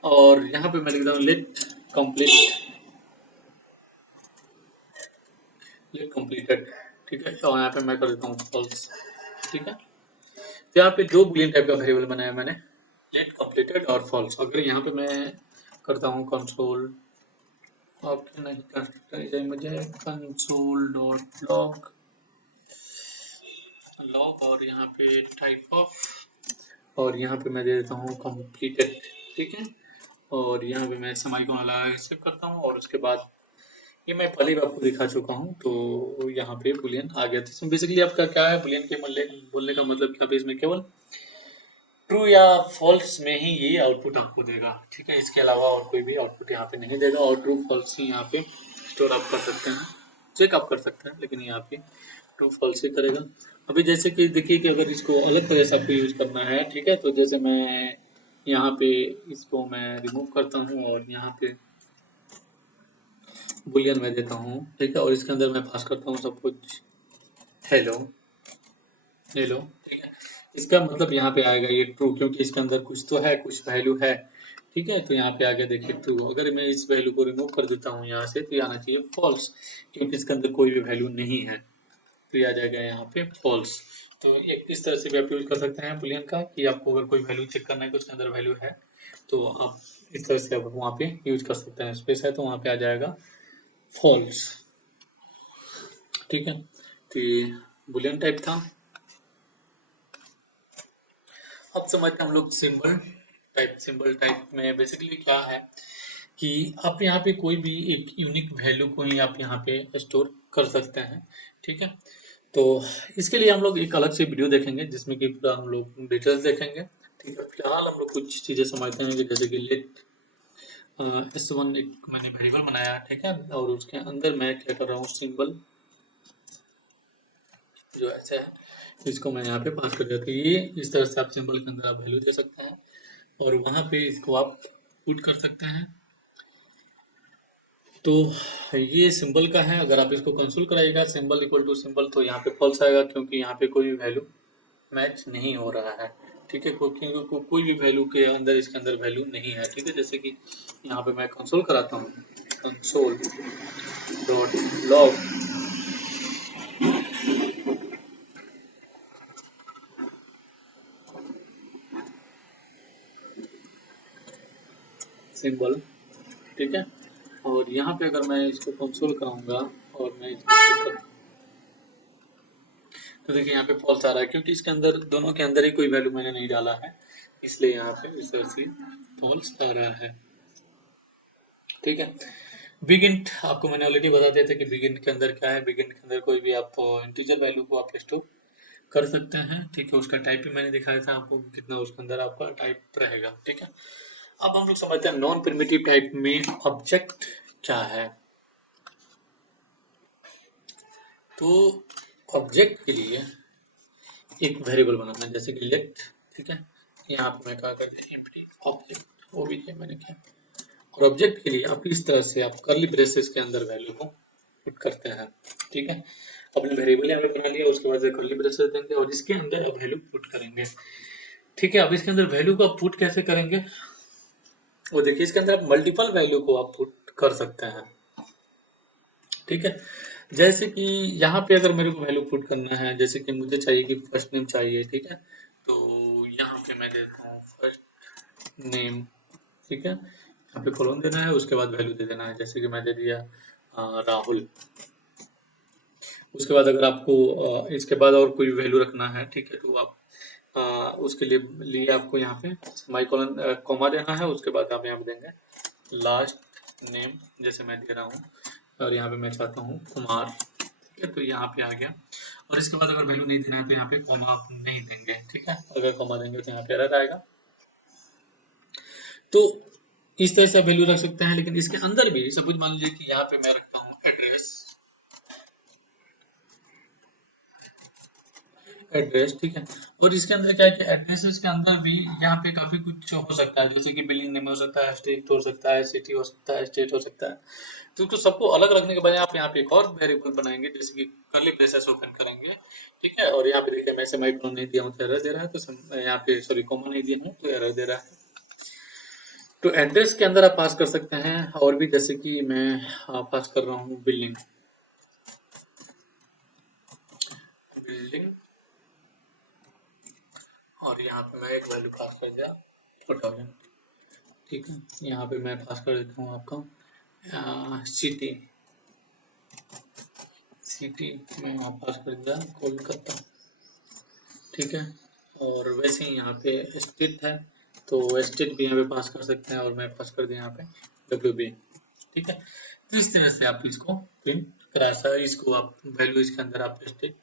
और यहाँ पे मैं लिख देता हूँ लेट कंप्लीटेड, ठीक है। और यहाँ पे मैं कर देता हूँ फॉल्स, ठीक है। तो यहाँ पे दो बुलियन टाइप का वेरिएबल बनाया मैंने, लेट कंप्लीटेड और फॉल्स। अगर यहाँ पे मैं करता हूँ कंसोल, आपके नहीं कर सकता मुझे, कंसोल डॉट लॉग लॉग, और यहाँ पे टाइप ऑफ, और यहाँ पे मैं दे देता हूँ कंप्लीटेड, ठीक है। और यहाँ पे मैं सेमीकोलन लगा के सेव करता हूँ और उसके बाद ये मैं पहले भी आपको दिखा चुका हूँ, तो यहाँ पे बुलियन आ गया। तो बेसिकली आपका क्या है, बुलियन के बोलने का मतलब कि आप इसमें केवल ट्रू या फॉल्स में ही ये आउटपुट आपको देगा, ठीक है। इसके अलावा और कोई भी आउटपुट यहाँ पे नहीं देगा, और ट्रू फॉल्स ही यहाँ पे स्टोर आप कर सकते हैं, चेक आप कर सकते हैं, लेकिन यहाँ पे ट्रू फॉल्स ही करेगा। अभी जैसे कि देखिए कि अगर इसको अलग तरह से आपको यूज करना है, ठीक है, तो जैसे मैं यहाँ पे इसको मैं रिमूव करता हूँ और यहाँ पे बुलियन में देता हूँ, ठीक है, और इसके अंदर मैं पास करता हूँ सब कुछ हेलो हेलो, ठीक है। इसका मतलब यहाँ पे आएगा ये ट्रू, क्योंकि इसके अंदर कुछ तो है, कुछ वैल्यू है, ठीक है। तो यहाँ पे आ गया देखिए ट्रू। अगर मैं इस वैल्यू को रिमूव कर देता हूँ यहाँ से तो ये आना चाहिए फॉल्स, क्योंकि इसके अंदर कोई भी वैल्यू नहीं है, तो ये आ जाएगा यहाँ पे फॉल्स। तो एक इस तरह से भी आप यूज कर सकते हैं बुलियन का, कि आपको अगर कोई वैल्यू चेक करना है कि उसके अंदर वैल्यू है, तो आप इस तरह से आप वहाँ पे यूज कर सकते हैं। स्पेस है तो वहाँ पे आ जाएगा फॉल्स। ठीक है, तो ये बुलियन टाइप था। अब समझते हैं हम लोग सिंबल टाइप। सिंबल टाइप में बेसिकली क्या है कि आप यहाँ पे कोई भी एक यूनिक वैल्यू को ही आप यहाँ पे स्टोर कर सकते हैं। ठीक है, तो इसके लिए हम लोग एक अलग से वीडियो देखेंगे जिसमें कि पूरा हम लोग डिटेल्स देखेंगे। ठीक है, फिलहाल हम लोग कुछ चीजें समझते हैं कि जैसे कि लेट S1 एक मैंने वेरिएबल बनाया, ठीक है, और उसके अंदर मैं क्या कर रहा हूँ, सिंबल जो ऐसे है इसको मैं यहाँ पे पास कर दिया। तो ये इस तरह से आप सिंबल के अंदर आप वैल्यू दे सकते हैं और वहाँ पे इसको आप पुट कर सकते हैं। तो ये सिंबल का है, अगर आप इसको कंसोल कराइएगा सिंबल इक्वल टू सिंबल तो यहाँ पे फॉल्स आएगा क्योंकि यहाँ पे कोई भी वैल्यू मैच नहीं हो रहा है। ठीक है, क्योंकि कोई भी वैल्यू के अंदर इसके अंदर वैल्यू नहीं है। ठीक है, जैसे कि यहाँ पे मैं कंसोल कराता हूँ, कंसोल डॉट लॉग सिंबल, ठीक है, और यहाँ पे अगर मैं इसको कंसोल कराऊंगा और मैं इसको check करूं, तो देखिए यहाँ पे फॉल्स आ रहा है क्योंकि इसके अंदर दोनों के अंदर ही कोई वैल्यू मैंने नहीं डाला है, इसलिए यहाँ पे इस तरह से फॉल्स आ रहा है। ठीक है, बिगिन आपको मैंने ऑलरेडी बता दिया था कि बिगिन के अंदर क्या है। बिगिन के अंदर कोई भी आप इंटीजर वैल्यू को आप स्टोर कर सकते हैं। ठीक है, उसका टाइप भी मैंने दिखाया था आपको कितना उसके अंदर आपका टाइप रहेगा। ठीक है, अब हम लोग समझते हैं नॉन प्रिमिटिव टाइप में ऑब्जेक्ट क्या है। तो ऑब्जेक्ट के लिए एक वेरिएबल बनाना है जैसे कि लेट, ठीक है, यहाँ पे मैं क्या कर दिया एम्प्टी ऑब्जेक्ट, वो भी किया मैंने क्या। और ऑब्जेक्ट के लिए आप इस तरह से आप कर्ली ब्रेसेस के अंदर वैल्यू को पुट करते हैं। ठीक है, अपने वेरिएबल यहाँ पे बना लिया, उसके बाद कर्ली ब्रेसेस देंगे और इसके अंदर अब वैल्यू पुट करेंगे। ठीक है, अब इसके अंदर वैल्यू को आप पुट कैसे करेंगे, वो देखिए इसके अंदर आप मल्टीपल वैल्यू को आप पुट कर सकते हैं। ठीक है, जैसे कि यहाँ पे अगर मेरे को वैल्यू पुट करना है, जैसे कि मुझे चाहिए कि फर्स्ट नेम चाहिए, ठीक है, तो यहाँ पे मैं देता हूँ फर्स्ट नेम। ठीक है, यहाँ पे कॉलम देना है, उसके बाद वैल्यू दे देना है, जैसे कि मैं दे दिया राहुल। उसके बाद अगर आपको इसके बाद और कोई वैल्यू रखना है, ठीक है, तो आप उसके लिए आपको यहाँ पे माई कॉलन कॉमा देना है, उसके बाद आप यहाँ पे देंगे लास्ट नेम, जैसे मैं दे रहा हूँ, और यहाँ पे मैं चाहता हूँ कुमार। ठीक है, तो यहाँ पे आ गया। और इसके बाद अगर वैल्यू नहीं देना है तो यहाँ पे कॉमा आप नहीं देंगे। ठीक है, अगर कॉमा देंगे तो यहाँ पे एरर आएगा। तो इस तरह से आप वैल्यू रख सकते हैं, लेकिन इसके अंदर भी सपोज मान लीजिए कि यहाँ पे मैं रखता हूँ एड्रेस, एड्रेस, ठीक है, और इसके अंदर क्या है कि एड्रेसेस के अंदर भी यहाँ पे काफी कुछ हो सकता है, जैसे कि बिलिंग नेम हो सकता है, स्टेट हो सकता है, सिटी हो सकता है, स्टेट हो सकता है। तो उसको सबको अलग रखने के बजाय आप यहाँ पे एक और वेरिएबल बनाएंगे, जैसे कि कर्ली ब्रेसेस ओपन करेंगे। ठीक है, और यहाँ पे देखिए मैं सेमीकोलन नहीं दिया हूँ तो एरर दे रहा है, तो यहाँ पे सॉरी कॉमा नहीं दिया हूँ तो एरर दे रहा है। तो एड्रेस के अंदर आप पास कर सकते हैं और भी, जैसे कि मैं पास कर रहा हूँ बिल्डिंग, बिल्डिंग, और यहाँ पे मैं एक वैल्यू पास कर दिया 4000। ठीक है, यहाँ पे मैं पास कर देता हूँ आपका सिटी, सिटी मैं यहाँ पास कर दिया कोलकाता। ठीक है, और वैसे ही यहाँ पे स्टेट है तो स्टेट भी यहाँ पे पास कर सकते हैं और मैं पास कर दिया यहाँ पे WB। ठीक है, तो इस तरह से आप इसको प्रिंट करा सकते, इसको आप वैल्यू इसके अंदर आप स्टेट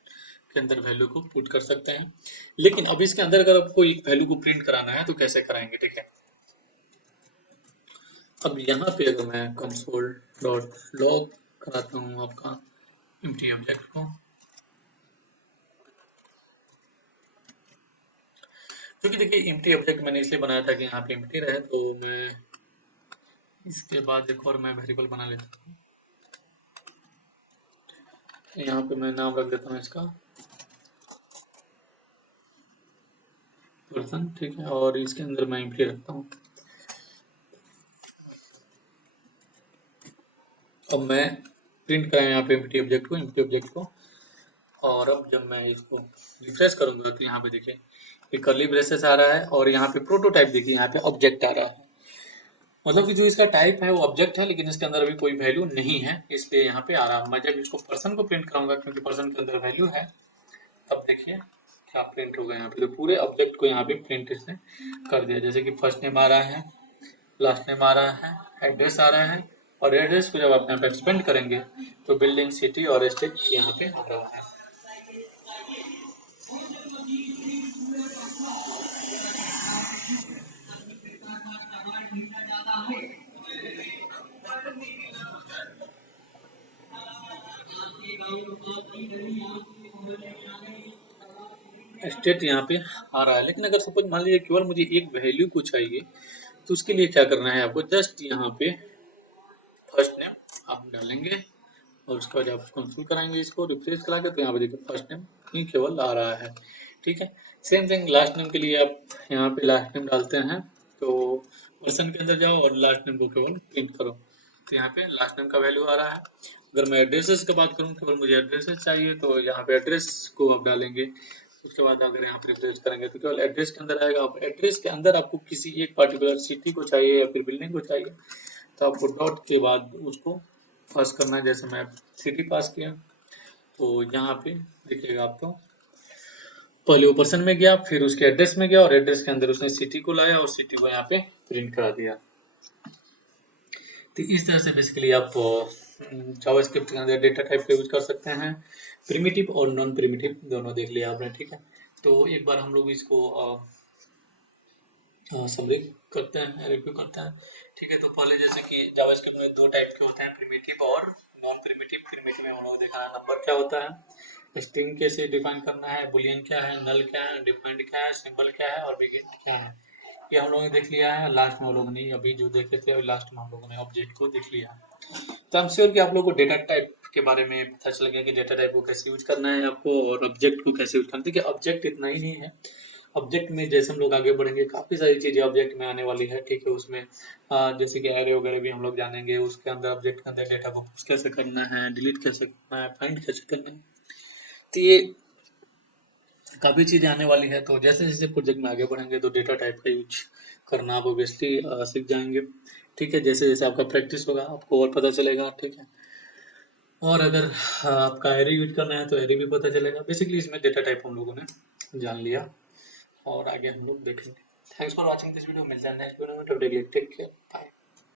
के अंदर वैल्यू को पुट कर सकते हैं। लेकिन अब इसके अंदर अगर आपको एक वैल्यू को प्रिंट कराना है तो कैसे कराएंगे। ठीक है, अब यहाँ पे अगर मैं कंसोल डॉट लॉग कराता हूँ आपका एम्प्टी ऑब्जेक्ट को, क्योंकि देखिए एम्प्टी ऑब्जेक्ट मैंने इसलिए बनाया था कि यहाँ पे एम्प्टी रहे, तो मैं इसके बाद एक और मैं वेरिएबल बना लेता हूँ। यहाँ पे मैं नाम रख देता हूँ इसका पर्सन। ठीक है, और इसके अंदर मैं एम्प्टी रखता हूँ। अब मैं प्रिंट कराया यहाँ पे एम्प्टी ऑब्जेक्ट को, और अब जब मैं इसको रिफ्रेश करूंगा तो यहाँ पे देखिए ये कर्ली ब्रेसेस आ रहा है और यहाँ पे प्रोटोटाइप देखिए यहाँ पे ऑब्जेक्ट आ रहा है। मतलब कि जो इसका टाइप है वो ऑब्जेक्ट है, लेकिन इसके अंदर अभी कोई वैल्यू नहीं है, इसलिए यहाँ पे आ रहा है। मैं जब इसको पर्सन को प्रिंट कराऊंगा, क्योंकि पर्सन के अंदर वैल्यू है, तब देखिए क्या प्रिंट होगा यहाँ पे। तो पूरे ऑब्जेक्ट को यहाँ पे प्रिंट इसने कर दिया। जैसे कि फर्स्ट नेम आ रहा है, लास्ट नेम आ रहा है, एड्रेस आ रहा है, और एड्रेस को जब आप यहाँ पे एक्सपेंड करेंगे तो बिल्डिंग, सिटी और स्टेट यहाँ पे आ रहा है। स्टेट यहाँ पे आ रहा है। लेकिन अगर सपोज मान लीजिए केवल मुझे एक वैल्यू को चाहिए, तो उसके लिए क्या करना है आपको, जस्ट यहाँ पे फर्स्ट नेम आप डालेंगे, और उसके बाद आप कंसोल कराएंगे, इसको रिफ्रेश करा के, तो यहाँ पे देखिए फर्स्ट नेम ही केवल आ रहा है। ठीक है। सेम थिंग लास्ट नेम के लिए आप यहाँ पे लास्ट नेम डालते हैं, तो पर्सन के अंदर जाओ और लास्ट नेम को केवल प्रिंट करो, तो यहाँ पे लास्ट नेम का वैल्यू आ रहा है। अगर मैं एड्रेसेस की बात करूँ, केवल मुझे एड्रेसेस चाहिए, तो यहाँ पे एड्रेस को आप डालेंगे। उसके बाद अगर यहाँ पे रिफ्रेश करेंगे तो केवल एड्रेस के अंदर आएगा। अब एड्रेस के अंदर आपको किसी एक पर्टिकुलर सिटी को चाहिए या फिर बिल्डिंग को चाहिए, तो आपको डॉट के बाद उसको पास करना है। जैसे मैं सिटी पास किया, तो यहाँ पे देखिएगा आपको, पहले वो पर्सन में गया, फिर उसके एड्रेस में गया, और एड्रेस के अंदर उसने सिटी को लाया और सिटी को यहाँ पे प्रिंट करा दिया। तो इस तरह से बेसिकली आप जावास्क्रिप्ट के अंदर डेटा टाइप का यूज कर सकते हैं। प्रिमिटिव और नॉन प्रिमिटिव दोनों देख लिया आपने, ठीक है। तो एक बार हम लोग इसको समरी करते हैं, रिव्यू करते हैं, ठीक है। तो पहले जैसे कि जावास्क्रिप्ट में दो टाइप के होते हैं, प्रिमिटिव और नॉन प्रिमिटिव। प्रिमिटिव में हम लोग देखा है नंबर क्या होता है, स्ट्रिंग कैसे डिफाइन करना है, बुलियन क्या है, नल क्या है, डिफाइंड क्या है, सिंबल क्या है, और बिगिन क्या है, ये हम लोगों ने देख लिया है। लास्ट में हम लोगों ने अभी जो देखे थे, लास्ट में हम लोगों ने ऑब्जेक्ट को देख लिया। तो आई एम श्योर कि आप लोगों को डेटा टाइप के बारे में पता चल गया कि डेटा टाइप को कैसे यूज करना है आपको, और ऑब्जेक्ट को कैसे यूज करना है। देखिए ऑब्जेक्ट इतना ही नहीं है, ऑब्जेक्ट में जैसे हम लोग आगे बढ़ेंगे काफी सारी चीजें ऑब्जेक्ट में आने वाली है, ठीक है। उसमें जैसे कि एरे वगैरह भी हम लोग जानेंगे, उसके अंदर ऑब्जेक्ट के अंदर डेटा को पुश कैसे करना है, डिलीट कैसे करना है, फाइंड कैसे करना है, तो ये काफी चीजें आने वाली है। तो जैसे जैसे प्रोजेक्ट में आगे बढ़ेंगे तो डेटा टाइप का यूज करना आप ऑब्वियसली सीख जाएंगे, ठीक है। जैसे जैसे आपका प्रैक्टिस होगा आपको और पता चलेगा, ठीक है। और अगर आपका एरे यूज करना है तो एरे भी पता चलेगा। बेसिकली इसमें डेटा टाइप हम लोगों ने जान लिया, और आगे हम लोग देखेंगे। Thanks for watching this video. मिलते हैं नेक्स्ट वीडियो में, तब तक के लिए टेक केयर, बाय।